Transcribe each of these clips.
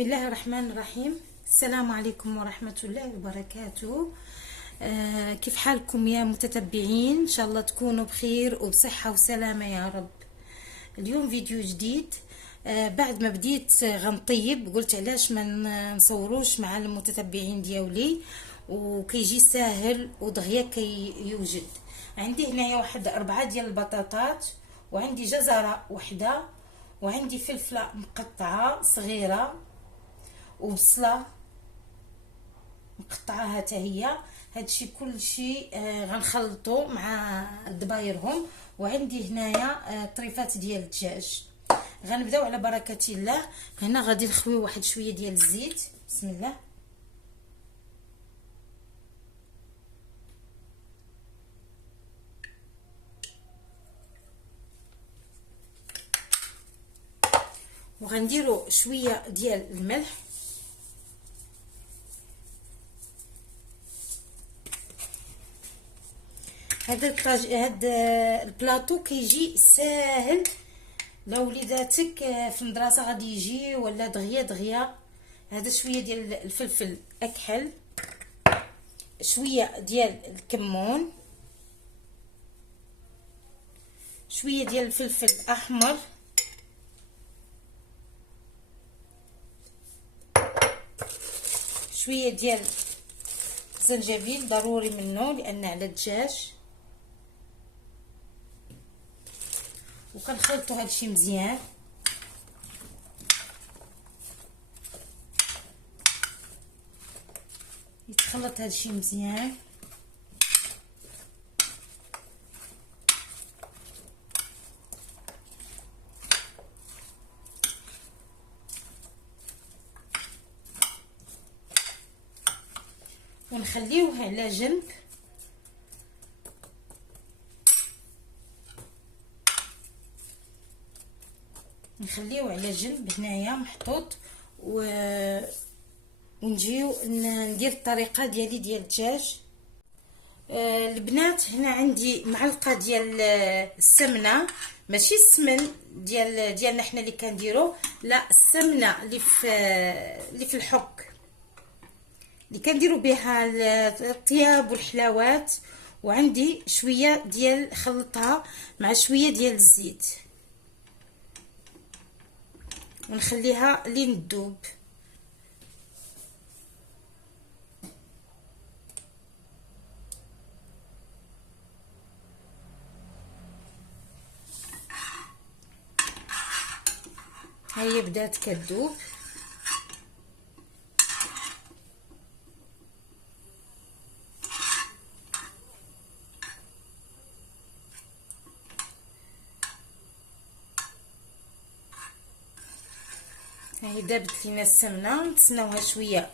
بسم الله الرحمن الرحيم. السلام عليكم ورحمة الله وبركاته. كيف حالكم يا متتبعين؟ إن شاء الله تكونوا بخير وبصحة وسلامة يا رب. اليوم فيديو جديد. بعد ما بديت غنطيب قلت علاش ما نصوروش مع المتتبعين ديالي وكيجي ساهل ودغيا كيوجد. عندي هنايا واحد 4 ديال البطاطات، وعندي جزرة وحده، وعندي فلفله مقطعه صغيره، وبصله مقطعه حتى هي. هادشي كلشي غنخلطو مع دبايرهم. وعندي هنايا طريفات ديال الدجاج. غنبداو على بركه الله. هنا غادي نخويو واحد شويه ديال الزيت. بسم الله. وغنديروا شويه ديال الملح. هاد البلاطو كيجي ساهل لو وليداتك في المدرسه غادي يجي ولا دغيا. هذا شويه ديال الفلفل اكحل، شويه ديال الكمون، شويه ديال الفلفل احمر، شويه ديال الزنجبيل ضروري منه لان على الدجاج. وكنخلطوا هادشي مزيان. يتخلط هادشي مزيان. ونخليوه على جنب. نخليوه على جنب هنايا محطوط. ونجيو ندير الطريقه ديال الدجاج. البنات، هنا عندي معلقه ديال السمنه، ماشي السمن ديالنا حنا اللي كنديرو، لا السمنه اللي في الحك اللي كنديروا بها الطياب والحلاوات. وعندي شويه ديال خلطها مع شويه ديال الزيت ونخليها لين تذوب. هي بدات كتذوب. هاي دابت لينا السمنه، نتسناوها شويه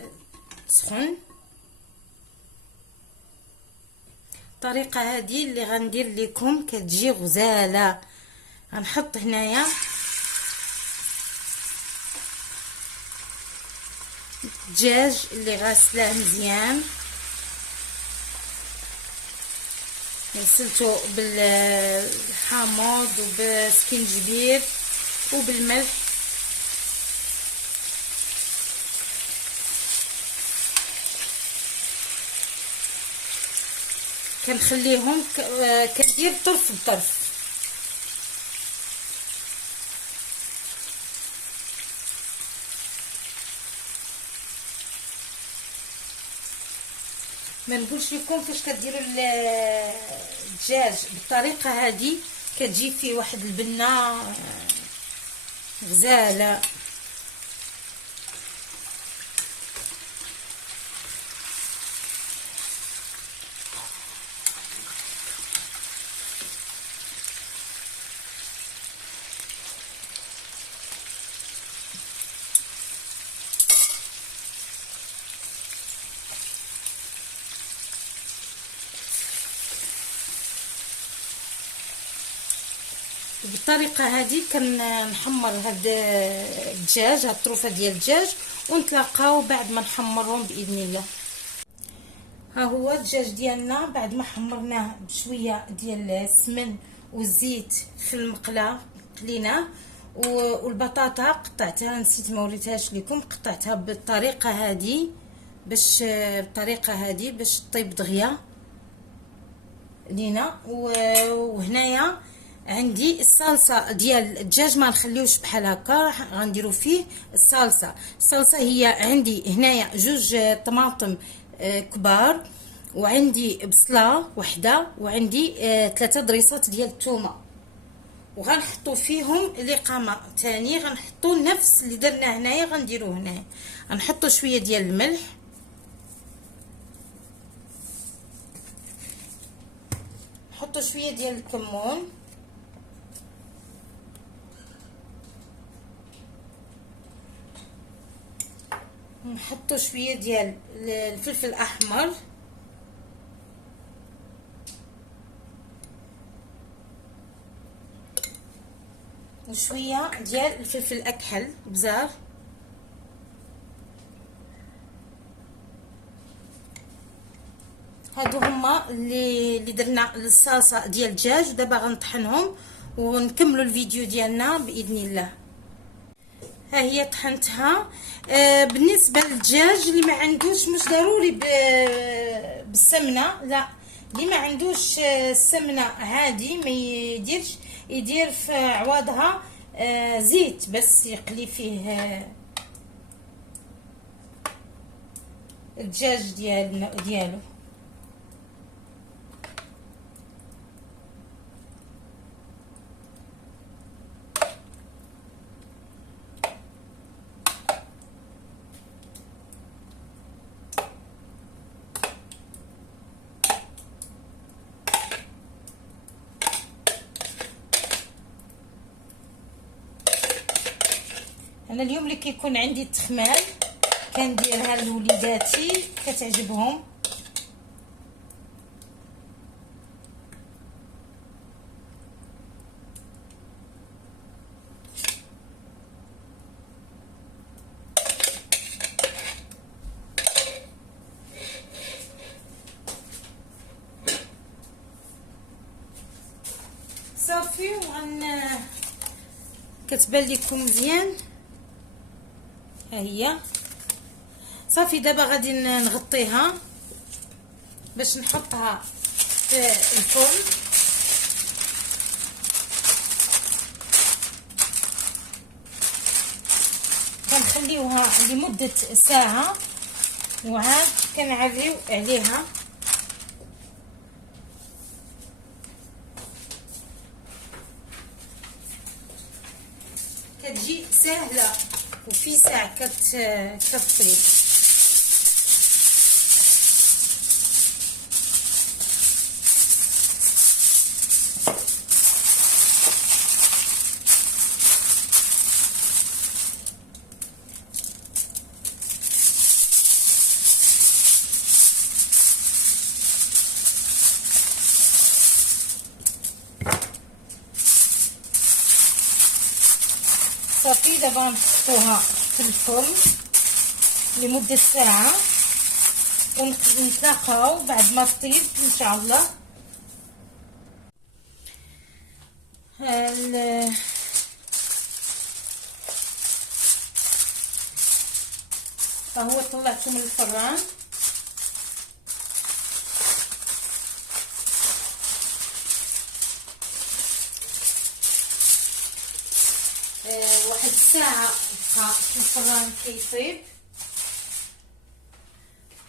تسخن. الطريقه هذه اللي غندير لكم كتجي غزاله. غنحط هنايا الدجاج اللي غاسلاه مزيان، غسلته بالحامض وبالسكنجبير وبالملح. كنخليهم كندير طرف بطرف. ما نقولش لكم فاش كديروا الدجاج بالطريقه هذه كتجي فيه واحد البنه غزاله. بالطريقه هذه كنحمر هاد الدجاج، هاد الطروفه ديال الدجاج، ونتلاقاو بعد ما نحمرهم باذن الله. ها هو الدجاج ديالنا بعد ما حمرناه بشويه ديال السمن والزيت في المقله قليناه. والبطاطا قطعتها، نسيت ما وريتهاش لكم، قطعتها بالطريقه هذه باش طيب دغيا لينا. وهنايا عندي الصلصه ديال الدجاج، ما نخليوش بحال هكا، غنديروا فيه الصلصه هي عندي هنايا 2 طماطم كبار، وعندي بصله وحده، وعندي 3 ضريصات ديال الثومه، وغنحطوا فيهم الاقامه ثاني، غنحطوا نفس اللي درنا هنايا غنديروه هنا. غنحطوا شويه ديال الملح، نحطوا شويه ديال الكمون، نحطوا شويه ديال الفلفل الاحمر، وشويه ديال الفلفل الاكحل بزاف، هادو هما اللي درنا الصلصه ديال الدجاج. دابا غنطحنهم ونكملوا الفيديو ديالنا باذن الله. ها هي طحنتها. بالنسبه للدجاج اللي ما عندوش، مش ضروري بالسمنه، لا، اللي ما عندوش السمنه عادي ما يديرش، يدير في عوضها زيت بس يقلي فيه الدجاج ديالو. انا اليوم اللي كيكون عندي التخمال كنديرها لوليداتي، كتعجبهم. صافي، كتبان لكم مزيان. ها هي صافي. دابا غادي نغطيها باش نحطها في الفرن. كنخليوها لمده ساعه، وعاد كنعريو عليها. كتجي سهله وفي ساعه كتطيب. صافي. دابا نحطوها في الفرن لمده ساعه، ونتلاقاو بعد ما تطيب ان شاء الله. ها هو طلعته من الفران. واحد الساعه بقى في الفران كيطيب.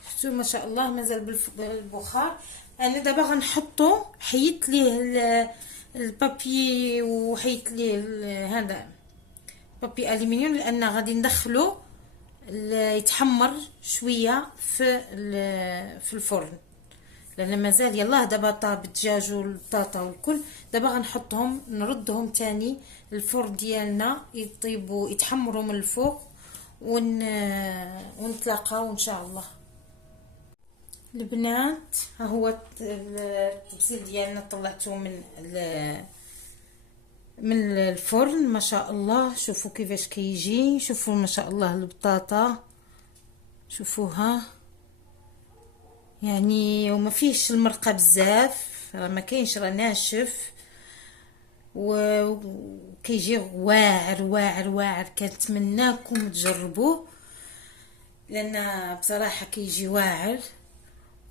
شفتوا ما شاء الله مازال بالبخار. انا دابا غنحطو، حيدت ليه البابي وحيدت ليه هذا بابي الومنيوم، لان غادي ندخلو يتحمر شويه في الفرن، لان مازال يلاه دابا طاب الدجاج والبطاطا والكل. دابا غنحطهم نردهم تاني الفرن ديالنا يطيبوا يتحمروا من الفوق، ونتلاقاو ان شاء الله. البنات، ها هو التبسيل ديالنا طلعته من الفرن. ما شاء الله، شوفوا كيفاش كيجي، شوفوا ما شاء الله البطاطا، شوفوها يعني، وما فيهش المرقه بزاف، راه ما كاينش، راه ناشف. وكيجي واعر واعر واعر. كنتمناكم تجربوه لان بصراحه كيجي واعر.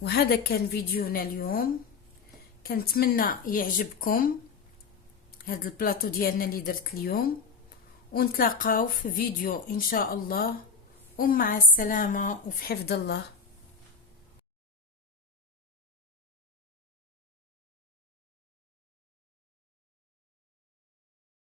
وهذا كان فيديونا اليوم، كنتمنى يعجبكم هذا البلاطو ديالنا اللي درت اليوم، ونتلاقاو في فيديو ان شاء الله. ومع السلامه وفي حفظ الله.